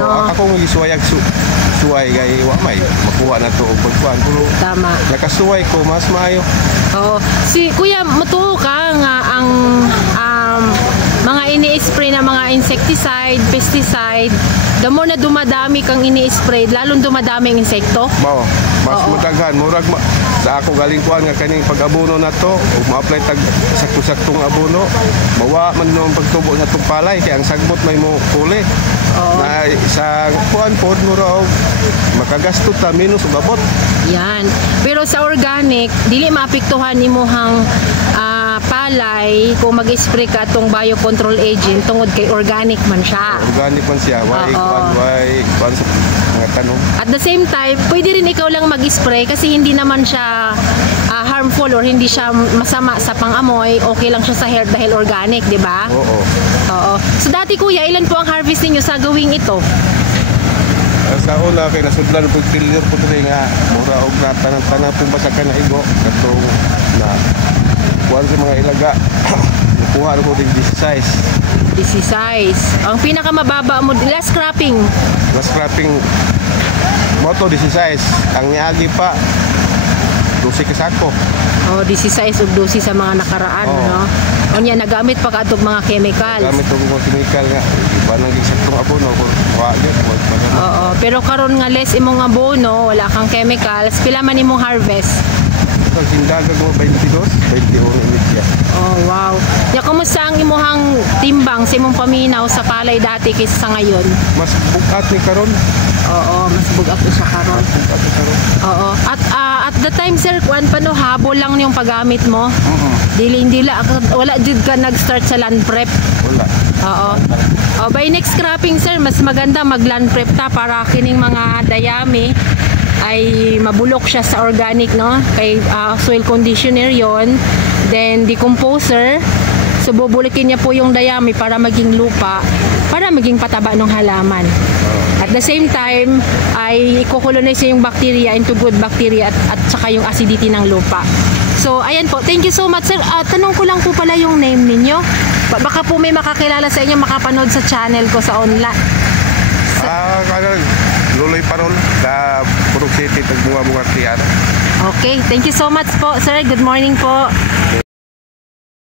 no? Ako gisuwayag suway kay wa may makuha na to og pagkuan pero Tama. nakasuway ko mas maayo. Oo. Si Kuya, matuo ka nga ang mga ini-spray na mga insecticide, pesticide, the more na dumadami kang ini-spray, lalong dumadami ang insekto. Mao, mas mudaghan murag sa ako galing kuan nga kaning pag-abono na to ug ma-apply tag sakto-saktong abono mawa man no pagtubo sa tong palay kay ang sagbot may mo kuli. Na sa kuan pod mura og makagasto ta minus ug abot. Yan. Pero sa organic, dili maapektuhan imong palay kung mag-spray ka itong biocontrol agent tungod kay organic man siya. Organic man siya, why kuan sa mga tanong. At the same time, pwede rin ikaw lang mag-spray kasi hindi naman siya harmful or hindi siya masama sa pang-amoy. Okay lang siya sa hair dahil organic, di ba? Oo. Oo. So dati kuya, ilan po ang harvest ninyo sa gawing ito? Sa una kay nasudlan pud tilyo pud nga mura og tanang pumbasakan na igo katong na kuan sa mga ilaga kuha mo din this size. Ang pinakamababa mo last cropping mo to this size. Ang niagi pa 12 ka sako. Oh, 16 ug 12 sa mga nakaraan, no? Unya nagamit pa ka atong mga chemicals. Gamit og mga chemical nga iba nang gisaktong abono ko wa gyud mo. Oo, pero karon nga less imong abono, wala kang chemicals, pila man imong harvest? Ang sindaga mo 21 siya. Oh, wow. Ya kumusta ang imong timbang sa imong paminaw sa palay dati kaysa sa ngayon? Mas bugat ni karon. Oo, mas bugat siya karon. Oo. At the time sir, kuan pa no, habol lang yung paggamit mo. Dili wala jud ka nag-start sa land prep. Wala. Oo. By next cropping sir, mas maganda mag land prep ta para kining mga dayami ay mabulok siya sa organic, no? Kay soil conditioner yon, then decomposer. So bubulikin niya po yung dayami para maging lupa, para maging pataba ng halaman. At the same time ay i-colonize yung bacteria into good bacteria at saka yung acidity ng lupa. So ayan po, thank you so much sir. Tanong ko lang po pala yung name ninyo. Baka po may makakilala sa inyo, makapanood sa channel ko sa online. Luloy Parol sa Purok City, Bunga-Bunga Tiara. Okay, thank you so much po sir. Good morning po.